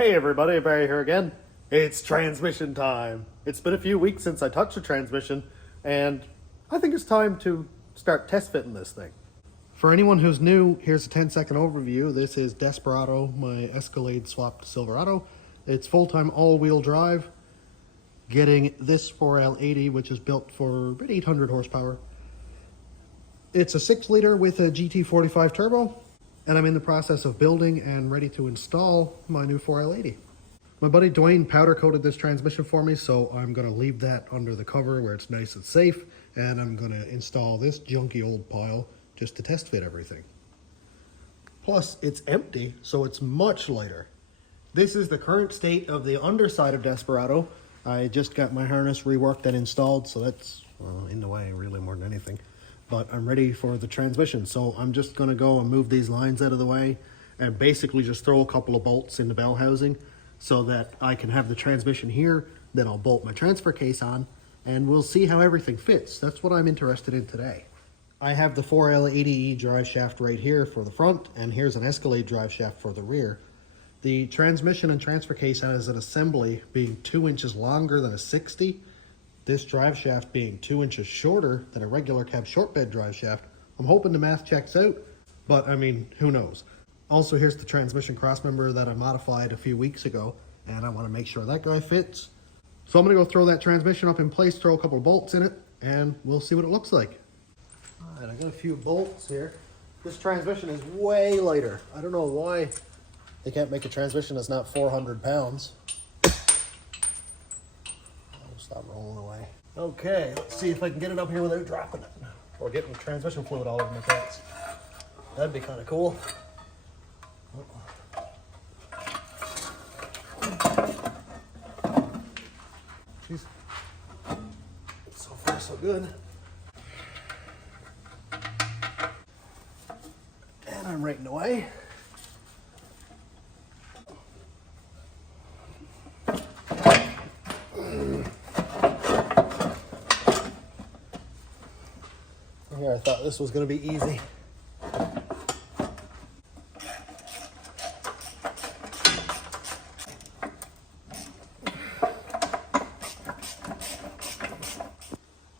Hey everybody, Barry here again. It's transmission time. It's been a few weeks since I touched a transmission, and I think it's time to start test fitting this thing. For anyone who's new, here's a 10-second overview. This is Desperado, my Escalade swapped Silverado. It's full-time all-wheel drive, getting this 4L80, which is built for about 800 horsepower. It's a 6-liter with a GT45 turbo, and I'm in the process of building and ready to install my new 4L80. My buddy Dwayne powder coated this transmission for me, so I'm going to leave that under the cover where it's nice and safe, and I'm going to install this junky old pile just to test fit everything. Plus, it's empty, so it's much lighter. This is the current state of the underside of Desperado. I just got my harness reworked and installed, so that's in the way really more than anything. But I'm ready for the transmission, so I'm just going to go and move these lines out of the way and basically just throw a couple of bolts in the bell housing so that I can have the transmission here. Then I'll bolt my transfer case on and we'll see how everything fits. That's what I'm interested in today. I have the 4L80E drive shaft right here for the front, and here's an Escalade drive shaft for the rear. The transmission and transfer case has an assembly being 2 inches longer than a 60. This drive shaft being 2 inches shorter than a regular cab short bed drive shaft. I'm hoping the math checks out, but I mean, who knows? Also, here's the transmission crossmember that I modified a few weeks ago, and I want to make sure that guy fits. So I'm going to go throw that transmission up in place, throw a couple of bolts in it, and we'll see what it looks like. All right, I got a few bolts here. This transmission is way lighter. I don't know why they can't make a transmission that's not 400 pounds. Stop rolling away. Okay, let's see if I can get it up here without dropping it. Or getting transmission fluid all over my pants. That'd be kind of cool. Jeez. So far, so good. And I'm right in the way. Here, I thought this was going to be easy.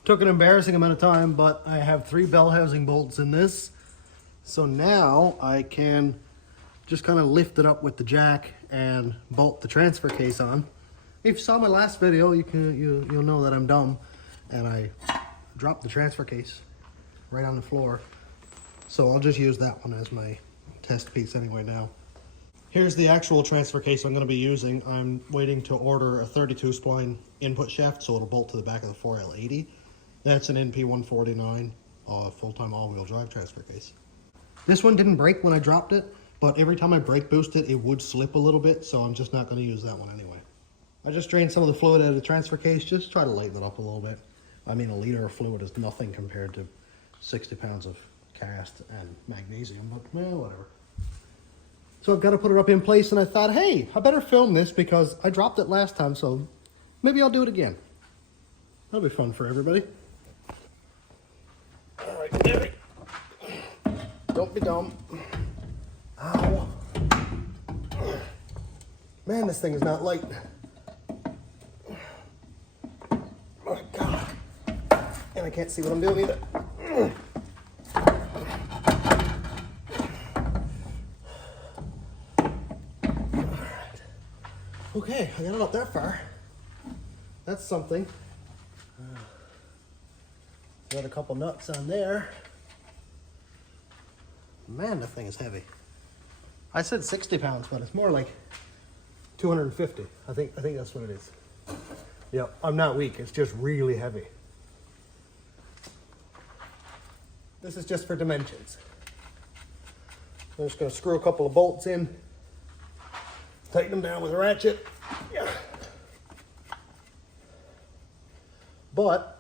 Took an embarrassing amount of time, but I have 3 bell housing bolts in this. So now I can just kind of lift it up with the jack and bolt the transfer case on. If you saw my last video, you'll know that I'm dumb and I dropped the transfer case right on the floor. So I'll just use that one as my test piece anyway now. Here's the actual transfer case I'm going to be using. I'm waiting to order a 32 spline input shaft so it'll bolt to the back of the 4L80. That's an NP149 full-time all-wheel drive transfer case. This one didn't break when I dropped it, but every time I brake boost it, it would slip a little bit, so I'm just not going to use that one anyway. I just drained some of the fluid out of the transfer case, just try to lighten it up a little bit. I mean, a liter of fluid is nothing compared to 60 pounds of cast and magnesium, but well, whatever. So I've got to put it up in place, and I thought, hey, I better film this because I dropped it last time, so maybe I'll do it again. That'll be fun for everybody. All right, Gary. Don't be dumb. Ow. Man, this thing is not light. My God. And I can't see what I'm doing either. Alright. Okay, I got it up that far. That's something. Got a couple nuts on there. Man, that thing is heavy. I said 60 pounds, but it's more like 250. I think that's what it is. Yep, I'm not weak. It's just really heavy. This is just for dimensions. I'm just going to screw a couple of bolts in, tighten them down with a ratchet. Yeah. But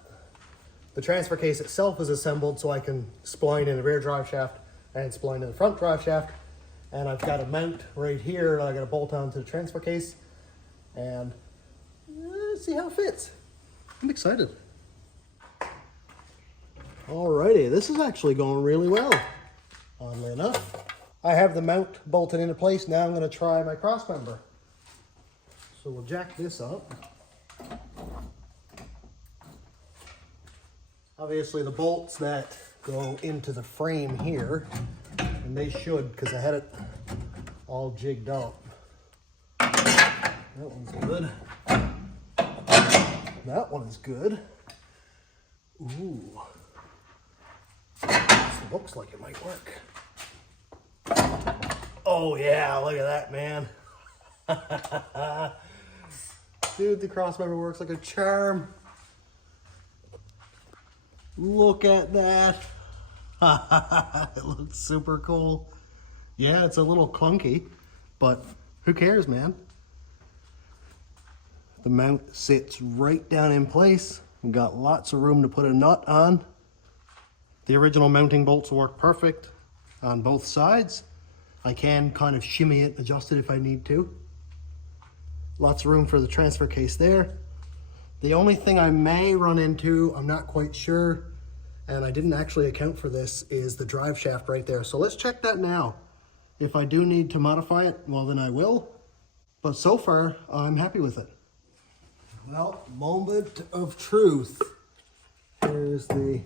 the transfer case itself is assembled so I can spline in the rear drive shaft and spline in the front drive shaft. And I've got a mount right here that I got to bolt onto the transfer case and see how it fits. I'm excited. Alrighty, this is actually going really well, oddly enough. I have the mount bolted into place. Now I'm going to try my crossmember. So we'll jack this up. Obviously the bolts that go into the frame here, and they should, because I had it all jigged up. That one's good. That one is good. Ooh. This looks like it might work. Oh yeah, look at that, man. Dude, the crossmember works like a charm. Look at that. It looks super cool. Yeah, it's a little clunky, but who cares, man? The mount sits right down in place. We've got lots of room to put a nut on. The original mounting bolts work perfect on both sides. I can kind of shimmy it, adjust it if I need to. Lots of room for the transfer case there. The only thing I may run into, I'm not quite sure, and I didn't actually account for this, is the drive shaft right there. So let's check that now. If I do need to modify it, well then I will. But so far, I'm happy with it. Well, moment of truth. Here's the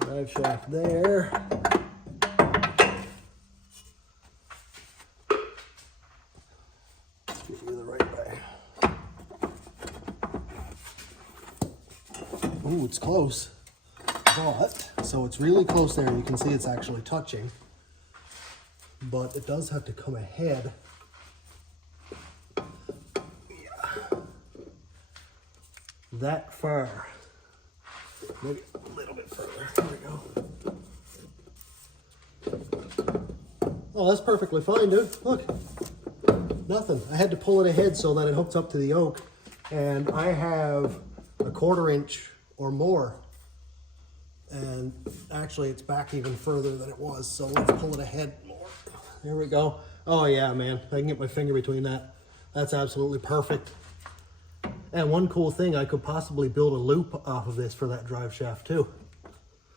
drive shaft there. Let's get you the right way. Ooh, it's close. But, so it's really close there. You can see it's actually touching. But it does have to come ahead. That far. Maybe a little bit further. There we go. Oh, that's perfectly fine, dude. Look. Nothing. I had to pull it ahead so that it hooks up to the yoke. And I have a 1/4 inch or more. And actually it's back even further than it was. So let's pull it ahead more. There we go. Oh yeah, man. I can get my finger between that. That's absolutely perfect. And one cool thing, I could possibly build a loop off of this for that drive shaft too.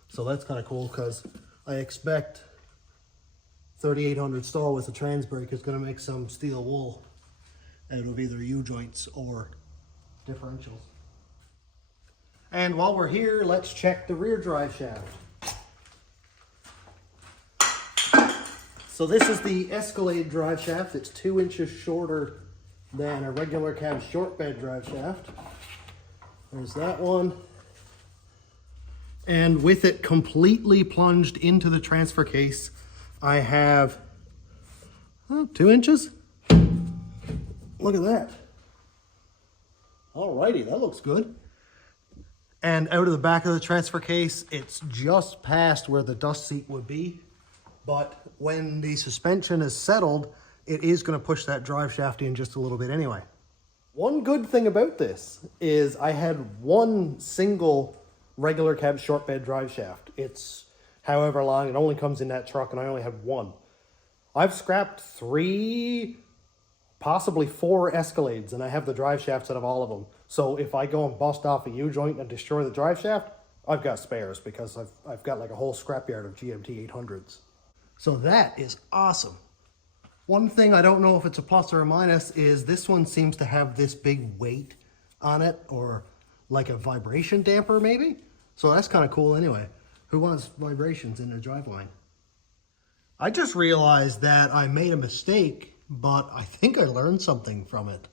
So that's kind of cool, because I expect 3800 stall with a trans brake is going to make some steel wool out of either U-joints or differentials. And while we're here, let's check the rear drive shaft. So this is the Escalade drive shaft. It's 2 inches shorter than a regular cab short bed drive shaft. There's that one. And with it completely plunged into the transfer case, I have 2 inches. Look at that. Alrighty, that looks good. And out of the back of the transfer case, it's just past where the dust seat would be. But when the suspension is settled, it is going to push that drive shaft in just a little bit anyway. One good thing about this is I had one single regular cab short bed drive shaft. It's however long, it only comes in that truck, and I only have one. I've scrapped 3, possibly 4 Escalades, and I have the drive shafts out of all of them. So if I go and bust off a U-joint and destroy the drive shaft, I've got spares, because I've got like a whole scrapyard of GMT 800s. So that is awesome. One thing I don't know if it's a plus or a minus is this one seems to have this big weight on it, or like a vibration damper maybe. So that's kind of cool anyway. Who wants vibrations in their driveline? I just realized that I made a mistake, but I think I learned something from it.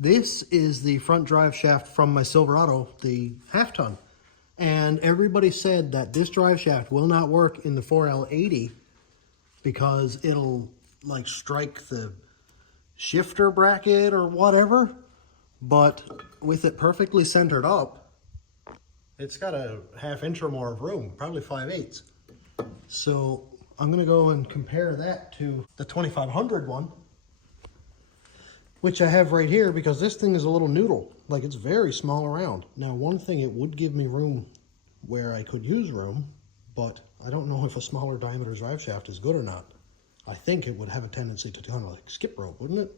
This is the front drive shaft from my Silverado, the half-ton. And everybody said that this drive shaft will not work in the 4L80 because it'll like strike the shifter bracket or whatever. But with it perfectly centered up, it's got a 1/2 inch or more of room, probably 5/8. So I'm gonna go and compare that to the 2500 one, which I have right here, because this thing is a little noodle. Like, it's very small around. Now, one thing, it would give me room where I could use room, but I don't know if a smaller diameter drive shaft is good or not. I think it would have a tendency to kind of like skip rope, wouldn't it?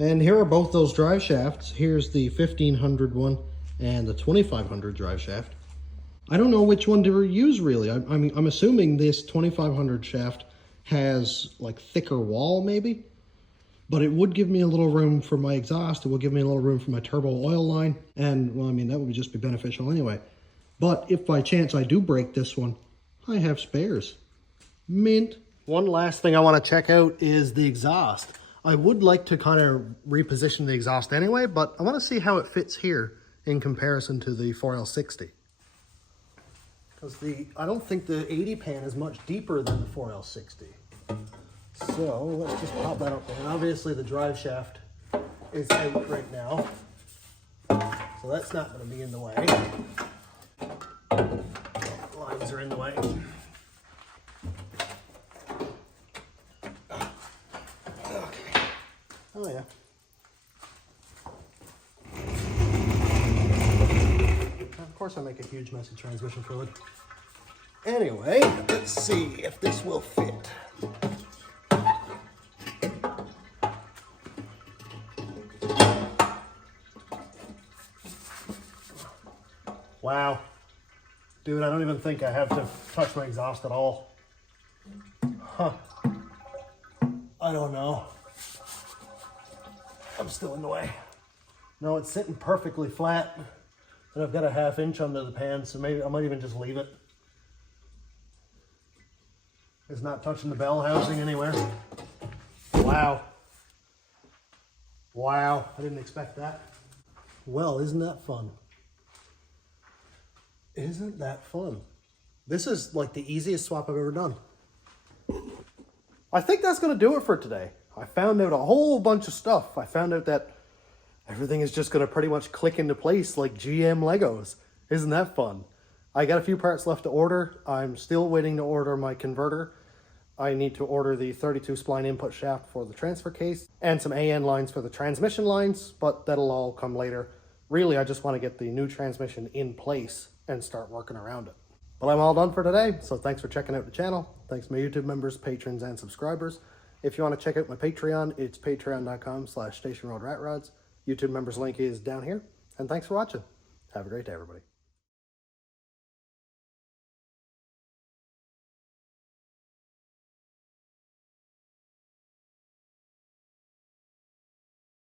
And here are both those drive shafts. Here's the 1500 one and the 2500 drive shaft. I don't know which one to use really. I'm assuming this 2500 shaft has like thicker wall maybe, But it would give me a little room for my exhaust. It will give me a little room for my turbo oil line. And, well, I mean, that would just be beneficial anyway. But if by chance I do break this one, I have spares. Mint. One last thing I want to check out is the exhaust. I would like to kind of reposition the exhaust anyway, but I want to see how it fits here in comparison to the 4L60. Because I don't think the 80 pan is much deeper than the 4L60. So let's just pop that up there. And obviously the drive shaft is out right now, so that's not going to be in the way. Lines are in the way. Okay. Oh yeah. Of course I make a huge mess of transmission fluid. Anyway, let's see if this will fit. Wow. Dude, I don't even think I have to touch my exhaust at all. Huh. I don't know. I'm still in the way. No, it's sitting perfectly flat. And I've got a 1/2 inch under the pan, so maybe I might even just leave it. It's not touching the bell housing anywhere. Wow. Wow, I didn't expect that. Well, isn't that fun? Isn't that fun? This is like the easiest swap I've ever done. I think that's going to do it for today. I found out a whole bunch of stuff. I found out that everything is just going to pretty much click into place like GM Legos. Isn't that fun? I got a few parts left to order. I'm still waiting to order my converter. I need to order the 32 spline input shaft for the transfer case and some AN lines for the transmission lines, but that'll all come later. Really, I just want to get the new transmission in place and start working around it. But I'm all done for today, so thanks for checking out the channel. Thanks to my YouTube members, patrons, and subscribers. If you want to check out my Patreon, it's patreon.com/stationroadratrods. YouTube members link is down here. And thanks for watching. Have a great day, everybody.